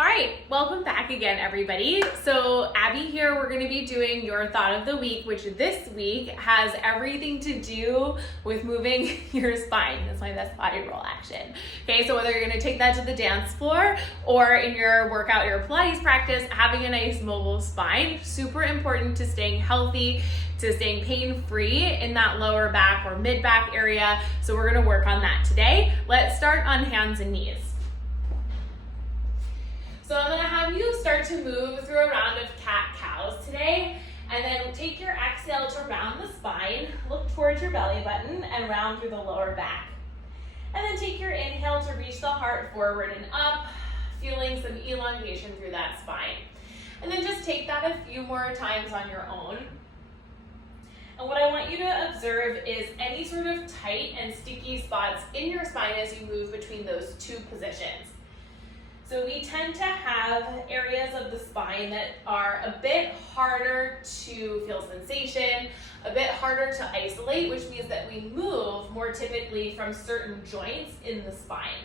All right, welcome back again, everybody. So Abby here, we're gonna be doing your thought of the week, which this week has everything to do with moving your spine. That's my best body roll action. Okay, so whether you're gonna take that to the dance floor or in your workout, your Pilates practice, having a nice mobile spine, super important to staying healthy, to staying pain-free in that lower back or mid-back area. So we're gonna work on that today. Let's start on hands and knees. So I'm gonna have you start to move through a round of cat-cows today, and then take your exhale to round the spine, look towards your belly button, and round through the lower back. And then take your inhale to reach the heart forward and up, feeling some elongation through that spine. And then just take that a few more times on your own. And what I want you to observe is any sort of tight and sticky spots in your spine as you move between those two positions. So we tend to have areas of the spine that are a bit harder to feel sensation, a bit harder to isolate, which means that we move more typically from certain joints in the spine.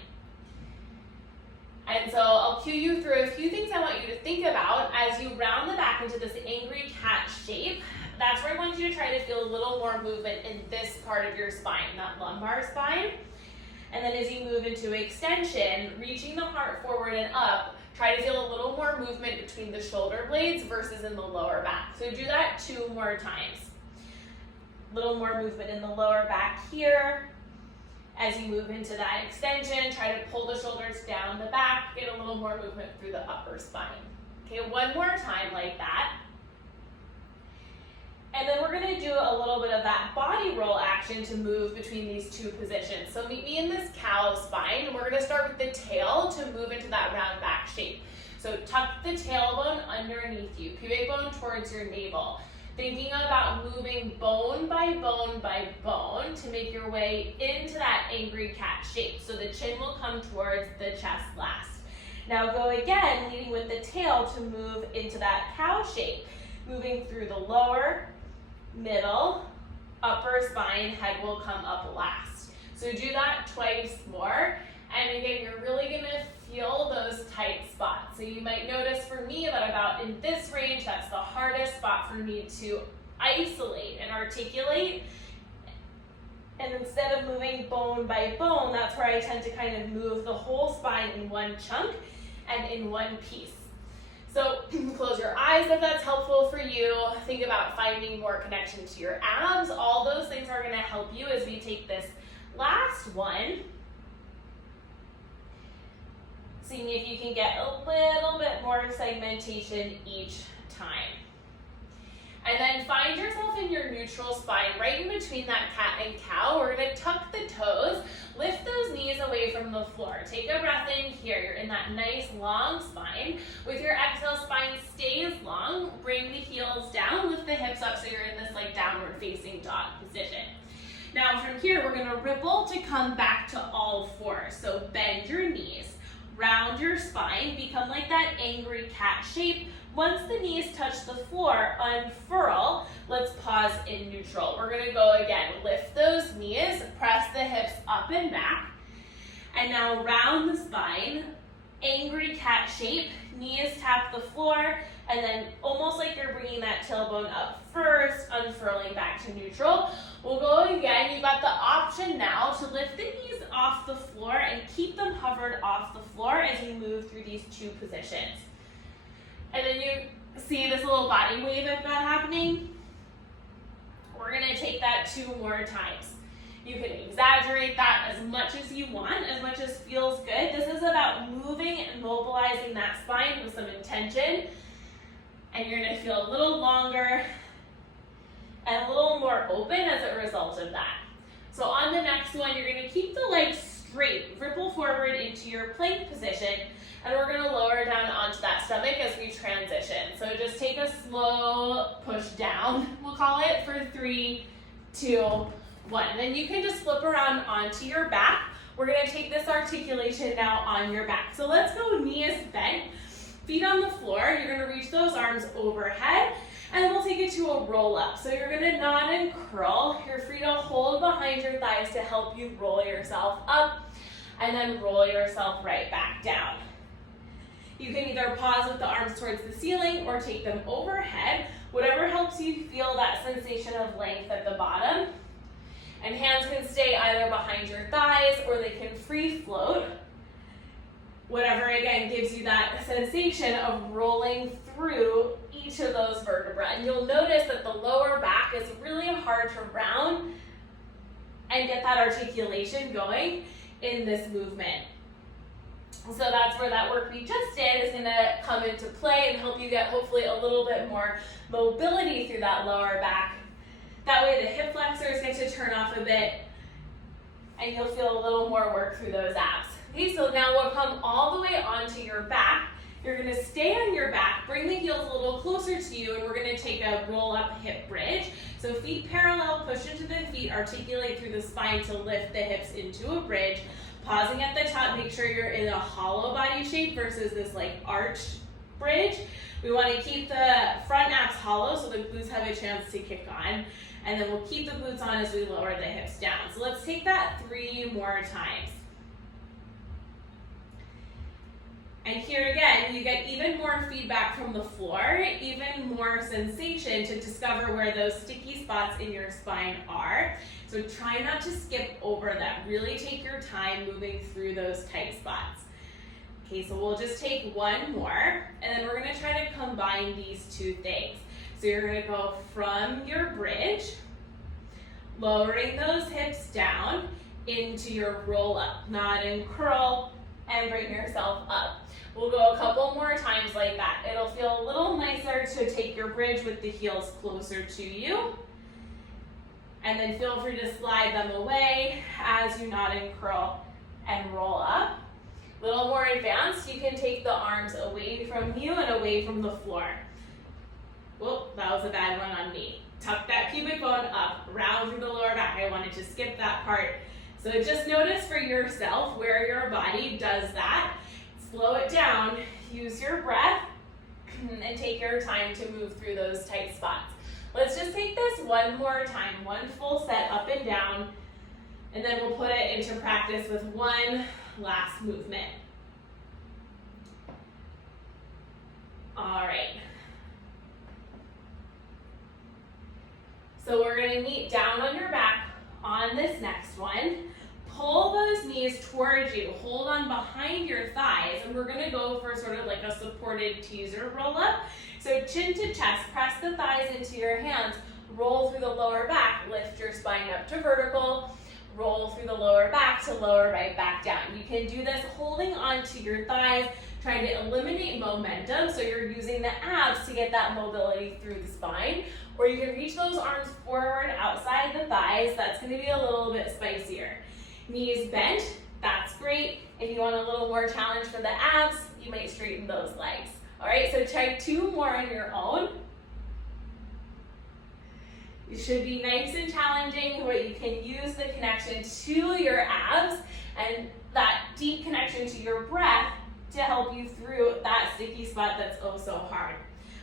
And so I'll cue you through a few things I want you to think about as you round the back into this angry cat shape. That's where I want you to try to feel a little more movement in this part of your spine, that lumbar spine. And then as you move into extension, reaching the heart forward and up, try to feel a little more movement between the shoulder blades versus in the lower back. So do that 2 more times. A little more movement in the lower back here. As you move into that extension, try to pull the shoulders down the back, get a little more movement through the upper spine. Okay, 1 more time like that. And then we're gonna do a little bit of that body roll action to move between these two positions. So meet me in this cow spine. We're gonna start with the tail to move into that round back shape. So tuck the tailbone underneath you, pubic bone towards your navel. Thinking about moving bone by bone by bone to make your way into that angry cat shape. So the chin will come towards the chest last. Now go again, leading with the tail to move into that cow shape. Moving through the lower, middle, upper spine, head will come up last. So do that twice more. And again, you're really gonna feel those tight spots. So you might notice for me that about in this range, that's the hardest spot for me to isolate and articulate. And instead of moving bone by bone, that's where I tend to kind of move the whole spine in one chunk and in one piece. So close your eyes if that's helpful for you. Think about finding more connection to your abs. All those things are gonna help you as we take this last one. Seeing if you can get a little bit more segmentation each time. And then find yourself in your neutral spine, right in between that cat and cow. We're gonna tuck the toes, lift those knees away from the floor. Take a breath in here. You're in that nice long spine. With your exhale, spine stays long. Bring the heels down, lift the hips up so you're in this like downward facing dog position. Now from here, we're gonna ripple to come back to all fours. So bend your knees, round your spine, become like that angry cat shape. Once the knees touch the floor, unfurl. Let's pause in neutral. We're gonna go again. Lift those knees, press the hips up and back. And now round the spine, angry cat shape. Knees tap the floor, and then almost like you're bringing that tailbone up first, unfurling back to neutral. We'll go again. You've got the option now to lift the knees off the floor and keep them hovered off the floor as you move through these two positions. And then you see this little body wave I've got happening. We're gonna take that 2 more times. You can exaggerate that as much as you want, as much as feels good. This is about moving and mobilizing that spine with some intention. And you're gonna feel a little longer and a little more open as a result of that. So on the next one, you're gonna keep the legs straight, ripple forward into your plank position, and we're gonna lower down onto that stomach as we transition. So just take a slow push down, we'll call it, for 3, 2, 1. And then you can just flip around onto your back. We're gonna take this articulation now on your back. So let's go knees bent, feet on the floor. You're gonna reach those arms overhead, and then we'll take it to a roll up. So you're gonna nod and curl. You're free to hold behind your thighs to help you roll yourself up, and then roll yourself right back down. You can Either pause with the arms towards the ceiling or take them overhead, whatever helps you feel that sensation of length at the bottom. And hands can stay either behind your thighs or they can free float. Whatever, again, gives you that sensation of rolling through each of those vertebrae. And you'll notice that the lower back is really hard to round and get that articulation going in this movement. So that's where that work we just did is gonna come into play and help you get hopefully a little bit more mobility through that lower back. That way the hip flexors get to turn off a bit and you'll feel a little more work through those abs. Okay, so now we'll come all the way onto your back. You're gonna stay on your back, bring the heels a little closer to you, and we're gonna take a roll up hip bridge. So feet parallel, push into the feet, articulate through the spine to lift the hips into a bridge. Pausing at the top, make sure you're in a hollow body shape versus this like arched bridge. We wanna keep the front abs hollow so the glutes have a chance to kick on. And then we'll keep the glutes on as we lower the hips down. So let's take that 3 more times. And here again, you get even more feedback from the floor, even more sensation to discover where those sticky spots in your spine are. So try not to skip over them. Really take your time moving through those tight spots. Okay, so we'll just take 1 more, and then we're gonna try to combine these 2 things. So you're gonna go from your bridge, lowering those hips down into your roll up, nod and curl, and bring yourself up. We'll go a couple more times like that. It'll feel a little nicer to take your bridge with the heels closer to you. And then feel free to slide them away as you nod and curl and roll up. A little more advanced, you can take the arms away from you and away from the floor. Whoop, that was a bad one on me. Tuck that pubic bone up, round through the lower back. I wanted to skip that part. So just notice for yourself where your body does that. Slow it down, use your breath, and take your time to move through those tight spots. Let's just take this 1 more time, 1 full set up and down, and then we'll put it into practice with 1 last movement. All right. So we're gonna meet down on your back on this next one. Pull those knees towards you, hold on behind your thighs, and we're gonna go for sort of like a supported teaser roll up. So chin to chest, press the thighs into your hands, roll through the lower back, lift your spine up to vertical, roll through the lower back to lower right back down. You can do this holding onto your thighs, trying to eliminate momentum, so you're using the abs to get that mobility through the spine, or you can reach those arms forward outside the thighs. That's gonna be a little bit spicier. Knees bent, that's great. If you want a little more challenge for the abs, you might straighten those legs. All right, so try 2 more on your own. It should be nice and challenging where you can use the connection to your abs and that deep connection to your breath to help you through that sticky spot that's oh so hard.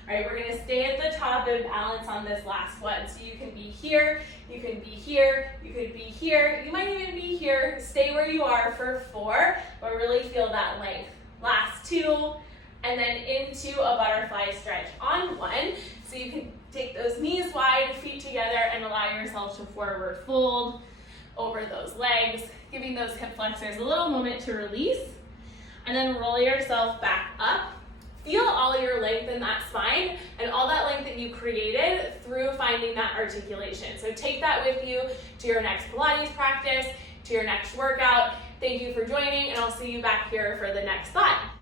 All right, we're gonna stay at the top and balance on this last one. So you can be here, you can be here, you could be here, you might even be here. Stay where you are for 4, but really feel that length. Last 2, and then into a butterfly stretch on 1. So you can take those knees wide, feet together, and allow yourself to forward fold over those legs, giving those hip flexors a little moment to release, and then roll yourself back up. Feel all your length in that spine and all that length that you created through finding that articulation. So take that with you to your next Pilates practice, to your next workout. Thank you for joining, and I'll see you back here for the next thought.